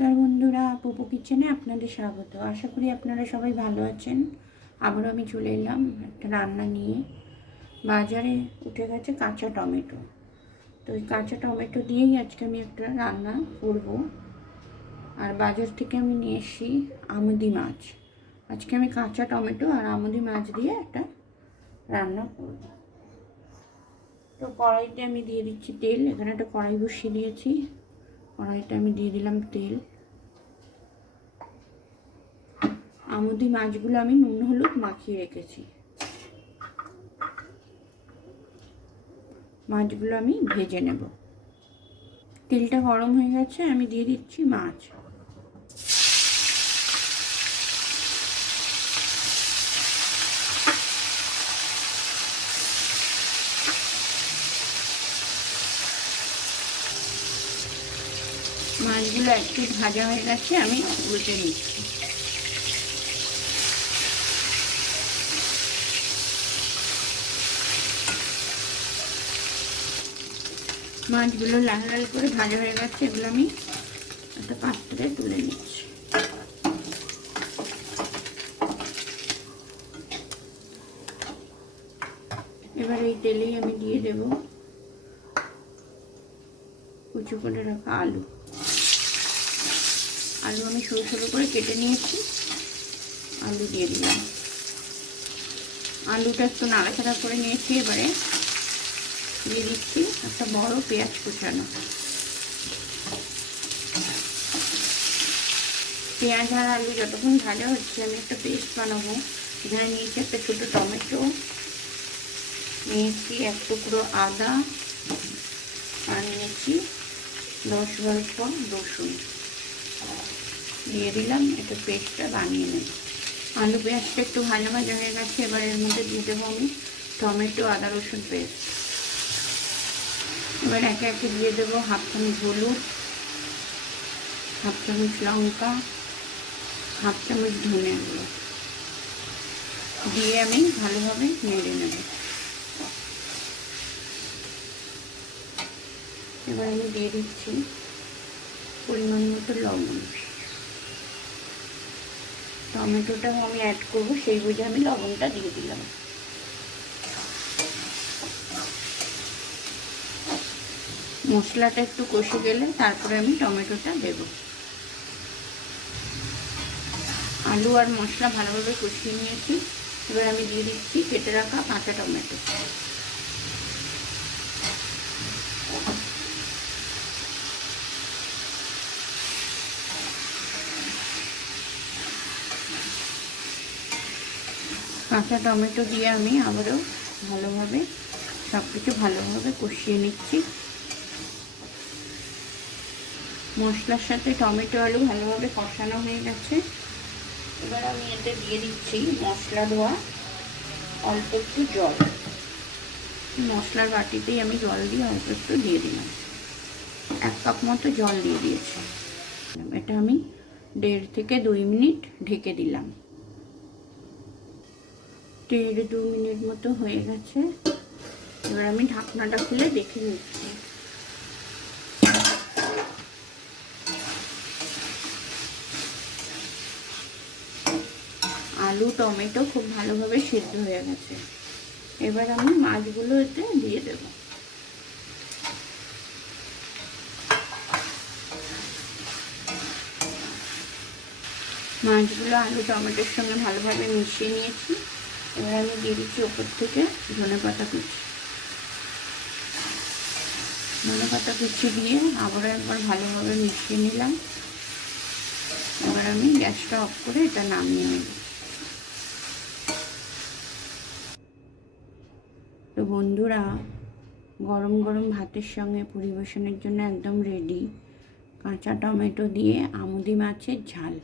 নমস্কার বন্ধুরা, পপু কিচেনে আপনাদের স্বাগত। আশা করি আপনারা সবাই ভালো আছেন। আবারও আমি চলে এলাম একটা রান্না নিয়ে। বাজারে উঠে গেছে কাঁচা টমেটো, তো ওই কাঁচা টমেটো দিয়েই আজকে আমি একটা রান্না করব। আর বাজার থেকে আমি নিয়ে এসেছি আমুদি মাছ। আজকে আমি কাঁচা টমেটো আর আমুদি মাছ দিয়ে একটা রান্না করব। তো কড়াইতে আমি দিয়ে দিচ্ছি তেল। এখানে একটা কড়াই বসিয়ে দিয়েছি। কড়াইতে আমি দিয়ে দিলাম তেল। আমুদি মাছগুলো আমি নুন হলুদ মাখিয়ে রেখেছি। মাছগুলো আমি ভেজে নেব। তেলটা গরম হয়ে গেছে, আমি দিয়ে দিচ্ছি মাছ। মাছগুলো একটু ভাজা হয়ে গেছে, আমি উল্টে নিচ্ছি। মাছগুলো লাল লাল করে ভাজা হয়ে গেছে, এগুলো আমি একটা পাত্রে তুলে নিচ্ছি। এবার এই তেলেই আমি দিয়ে দেব কুচো করে রাখা আলু। আলু আমি সরু সরু করে কেটে নিয়েছি, আলু দিয়ে দিলাম। আলুটা একটু নাড়াচাড়া করে নিয়েছি। এবারে দিয়ে দিচ্ছি একটা বড় পেঁয়াজ কুচানো। পেঁয়াজ আর আলু যতক্ষণ ভাজা হচ্ছে আমি একটা পেস্ট বানাবো। এখানে নিয়েছি একটা ছোটো টমেটো, নিয়েছি এক টুকরো আদা, আর নিয়েছি 10-12 কোয়া রসুন দিয়ে দিলাম। এটা পেস্টটা বানিয়ে নেব। আলু পেঁয়াজটা একটু ভাজা ভাজা হয়ে গেছে। এবার এর মধ্যে দিয়ে দেবো আমি টমেটো আদা রসুন পেস্ট। এবার একে একে দিয়ে দেবো হাফ চামচ হলুদ, হাফ চামচ লঙ্কা, হাফ চামচ ধনে গুঁড়ো দিয়ে আমি ভালোভাবে নেড়ে নেব। এবার আমি দিয়ে দিচ্ছি পরিমাণ মতো লবণ। টমেটোটাও আমি অ্যাড করবো, সেই বুঝে আমি লবণটা দিয়ে দিলাম। মশলাটা একটু কষে গেলে তারপরে আমি টমেটোটা দেব। আলু আর মশলা ভালোভাবে কষিয়ে নিয়েছি। এবার আমি দিয়ে দিচ্ছি কেটে রাখা কাঁচা টমেটো। কাঁচা টমেটো দিয়ে আমি আবারও ভালোভাবে সব কিছু ভালোভাবে কষিয়ে নিচ্ছি। মশলার সাথে টমেটো আলু ভালোভাবে কষানো হয়ে গেছে। এবার আমি এতে দিয়ে দিচ্ছি মশলা ধোয়া অল্প একটু জল। মশলার বাটিতেই আমি জল দিয়ে অল্প একটু দিয়ে দিলাম। 1 কাপ মতো জল দিয়ে দিয়েছি। এটা আমি 1.5 থেকে 2 মিনিট ঢেকে দিলাম। 1.5-2 মিনিট মতো হয়ে গেছে। এবার আমি ঢাকনাটা খুলে দেখে নিচ্ছি। আলু টমেটো খুব ভালোভাবে সেদ্ধ হয়ে গেছে। এবার আমি মাছগুলো এতে দিয়ে দেব। মাছগুলো আলু টমেটোর সঙ্গে ভালোভাবে মিশিয়ে নিয়েছি। এবার আমি দিয়ে দিচ্ছি ওপর থেকে ধনেপাতা কুচি। ধনেপাতা কুচি দিয়ে আবারও একবার ভালোভাবে মিশিয়ে নিলাম। এবার আমি গ্যাসটা অফ করে এটা নামিয়ে নেব। তো বন্ধুরা, গরম গরম ভাতের সঙ্গে পরিবেশনের জন্য একদম রেডি কাঁচা টমেটো দিয়ে আমুদি মাছের ঝাল।